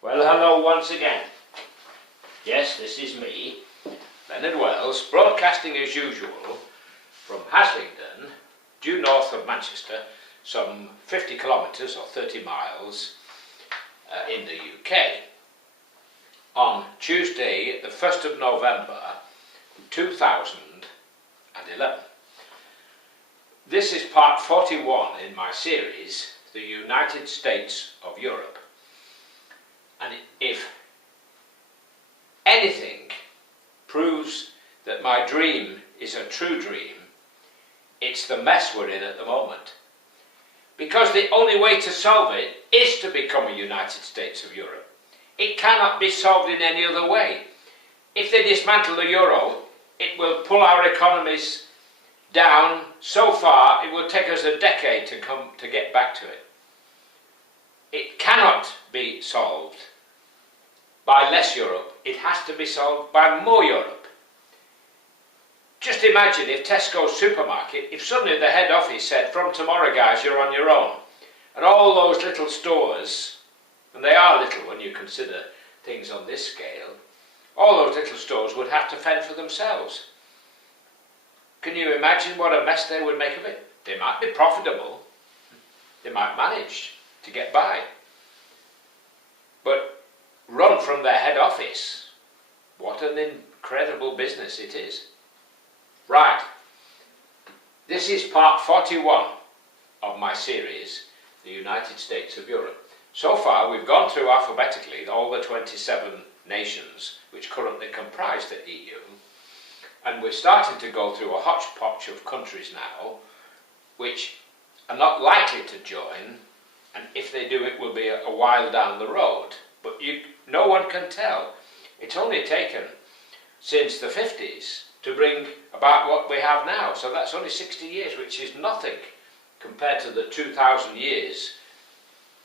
Well, hello once again. Yes, this is me, Leonard Wells, broadcasting as usual from HASLINGDEN, due north of Manchester, some 50 kilometres or 30 miles in the UK, on Tuesday, the 1st of November 2011. This is part 41 in my series, The United States of Europe. And if anything proves that my dream is a true dream, it's the mess we're in at the moment. Because the only way to solve it is to become a United States of Europe. It cannot be solved in any other way. If they dismantle the euro, it will pull our economies down so far it will take us a decade to get back to it. It cannot be solved by less Europe. It has to be solved by more Europe. Just imagine if Tesco's supermarket, if suddenly the head office said, from tomorrow guys you're on your own, and all those little stores, and they are little when you consider things on this scale, all those little stores would have to fend for themselves. Can you imagine what a mess they would make of it? They might be profitable, they might manage to get by, but run from their head office, what an incredible business it is. Right, this is part 41 of my series, The United States of Europe. So far we've gone through alphabetically all the 27 nations which currently comprise the EU, and we're starting to go through a hodgepodge of countries now which are not likely to join, and if they do it will be a while down the road. But no one can tell. It's only taken since the 50s to bring about what we have now. So that's only 60 years, which is nothing compared to the 2,000 years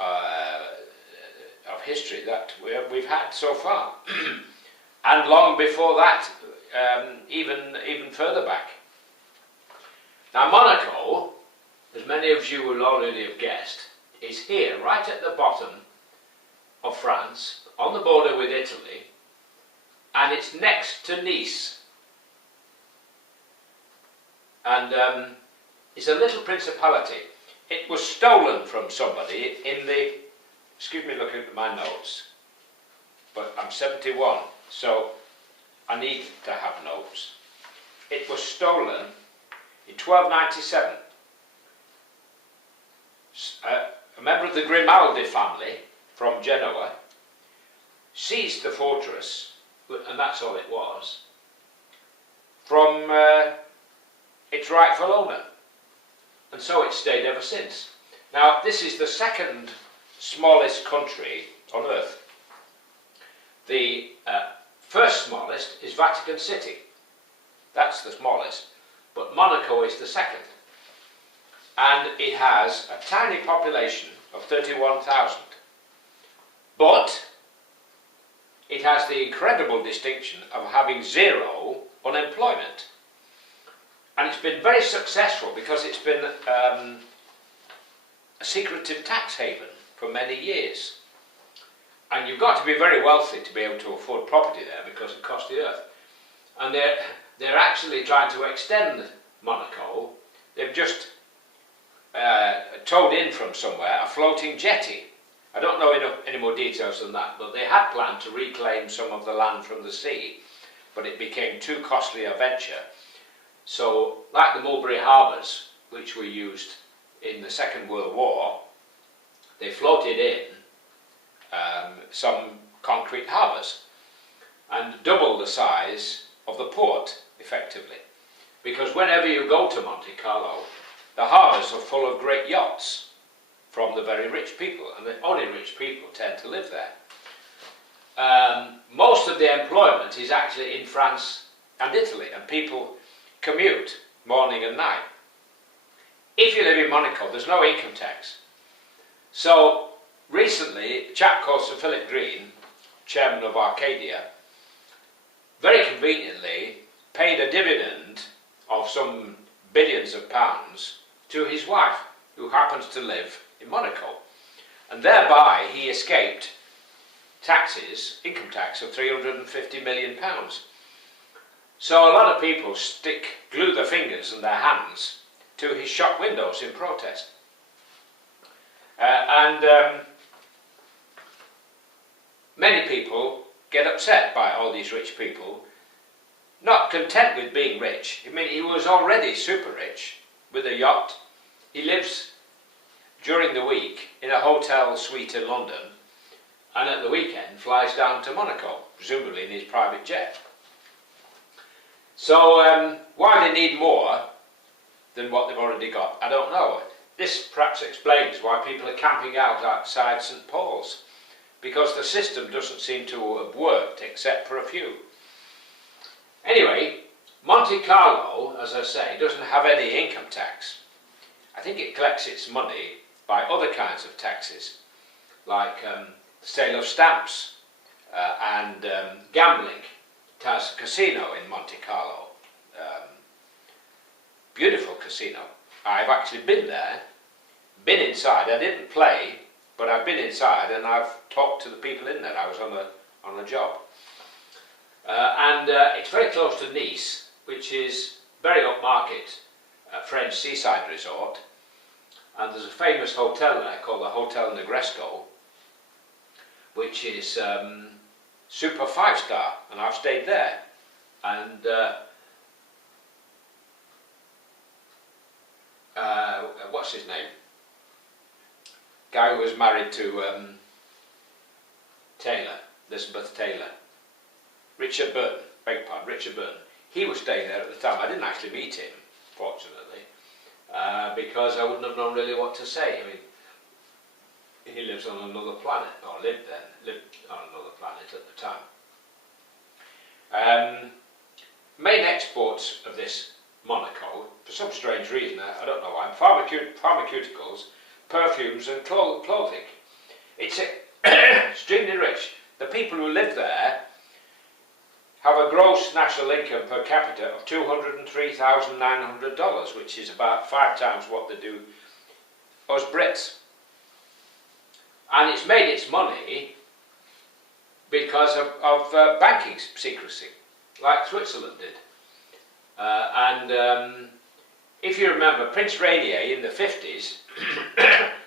of history that we've had so far. And long before that, even further back. Now Monaco, as many of you will already have guessed, is here, right at the bottom of France, on the border with Italy, and it's next to Nice. And it's a little principality. It was stolen from somebody in the, excuse me looking at my notes, but I'm 71, so I need to have notes. It was stolen in 1297. A member of the Grimaldi family from Genoa seized the fortress, and that's all it was, from its rightful owner, and so it stayed ever since. Now this is the second smallest country on earth. The first smallest is Vatican City, that's the smallest, but Monaco is the second, and it has a tiny population of 31,000. But it has the incredible distinction of having zero unemployment. And it's been very successful because it's been a secretive tax haven for many years. And you've got to be very wealthy to be able to afford property there because it costs the earth. And they're actually trying to extend Monaco. They've just towed in from somewhere a floating jetty. I don't know any more details than that, but they had planned to reclaim some of the land from the sea, but it became too costly a venture. So, like the Mulberry Harbours, which were used in the Second World War, they floated in some concrete harbours and doubled the size of the port, effectively. Because whenever you go to Monte Carlo, the harbours are full of great yachts from the very rich people, and the only rich people tend to live there. Most of the employment is actually in France and Italy, and people commute morning and night. If you live in Monaco, there's no income tax. So recently, a chap called Sir Philip Green, chairman of Arcadia, very conveniently paid a dividend of some billions of pounds to his wife, who happens to live in Monaco, and thereby he escaped taxes, income tax of £350 million. So a lot of people glue their fingers and their hands to his shop windows in protest. Many people get upset by all these rich people, not content with being rich. I mean, he was already super rich with a yacht. He lives during the week in a hotel suite in London, and at the weekend flies down to Monaco, presumably in his private jet. So why they need more than what they've already got, I don't know. This perhaps explains why people are camping out outside St. Paul's, because the system doesn't seem to have worked except for a few. Anyway, Monte Carlo, as I say, doesn't have any income tax. I think it collects its money by other kinds of taxes, like sale of stamps and gambling. It has a casino in Monte Carlo. Beautiful casino. I've actually been there, been inside. I didn't play, but I've been inside and I've talked to the people in there. I was on a job. It's very close to Nice, which is very upmarket French seaside resort. And there's a famous hotel there called the Hotel Negresco, which is super 5-star, and I've stayed there. And what's his name? Guy who was married to Taylor, Elizabeth Taylor. Richard Burton, beg your pardon, Richard Burton. He was staying there at the time. I didn't actually meet him, fortunately, because I wouldn't have known really what to say. I mean, he lives on another planet, or lived on another planet at the time. Main exports of this Monaco, for some strange reason, I don't know why, pharmaceuticals, perfumes and clothing. It's extremely rich. The people who live there have a gross national income per capita of $203,900, which is about 5 times what they do us Brits. And it's made its money because of banking secrecy, like Switzerland did. If you remember, Prince Rainier in the 50s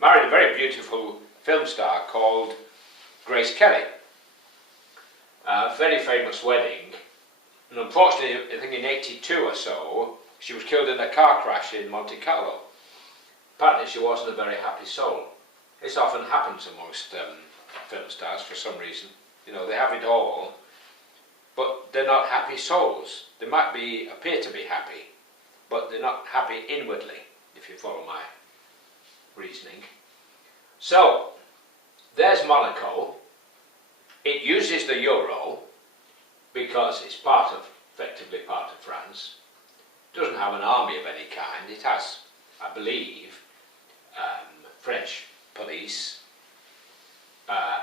married a very beautiful film star called Grace Kelly. A very famous wedding, and unfortunately, I think in '82 or so, she was killed in a car crash in Monte Carlo. Apparently she wasn't a very happy soul. This often happens amongst film stars for some reason. You know, they have it all, but they're not happy souls. They might appear to be happy, but they're not happy inwardly, if you follow my reasoning. So, there's Monaco. It uses the euro because it's effectively part of France. It doesn't have an army of any kind. It has, I believe, French police.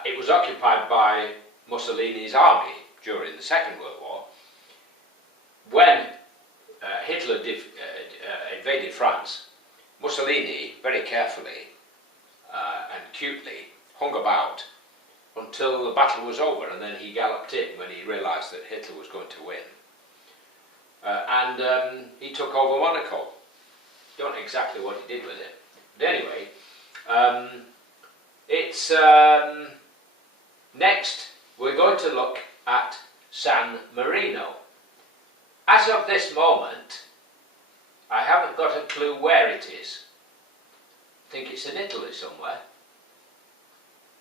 It was occupied by Mussolini's army during the Second World War. When Hitler invaded France, Mussolini very carefully and cutely hung about until the battle was over, and then he galloped in when he realised that Hitler was going to win. He took over Monaco. Don't know exactly what he did with it. But anyway, next we're going to look at San Marino. As of this moment, I haven't got a clue where it is. I think it's in Italy somewhere.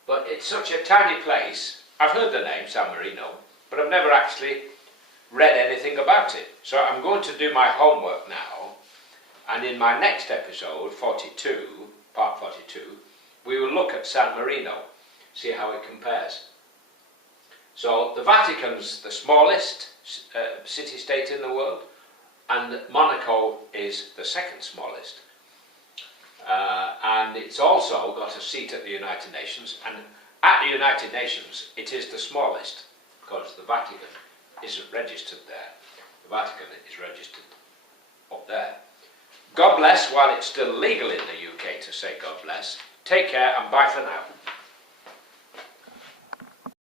But it's such a tiny place. I've heard the name San Marino, but I've never actually read anything about it. So I'm going to do my homework now, and in my next episode, 42, part 42, we will look at San Marino, see how it compares. So the Vatican's the smallest city-state in the world, and Monaco is the second smallest. And it's also got a seat at the United Nations, and at the United Nations it is the smallest because the Vatican isn't registered there. The Vatican is registered up there. God bless while it's still legal in the UK to say God bless. Take care and bye for now.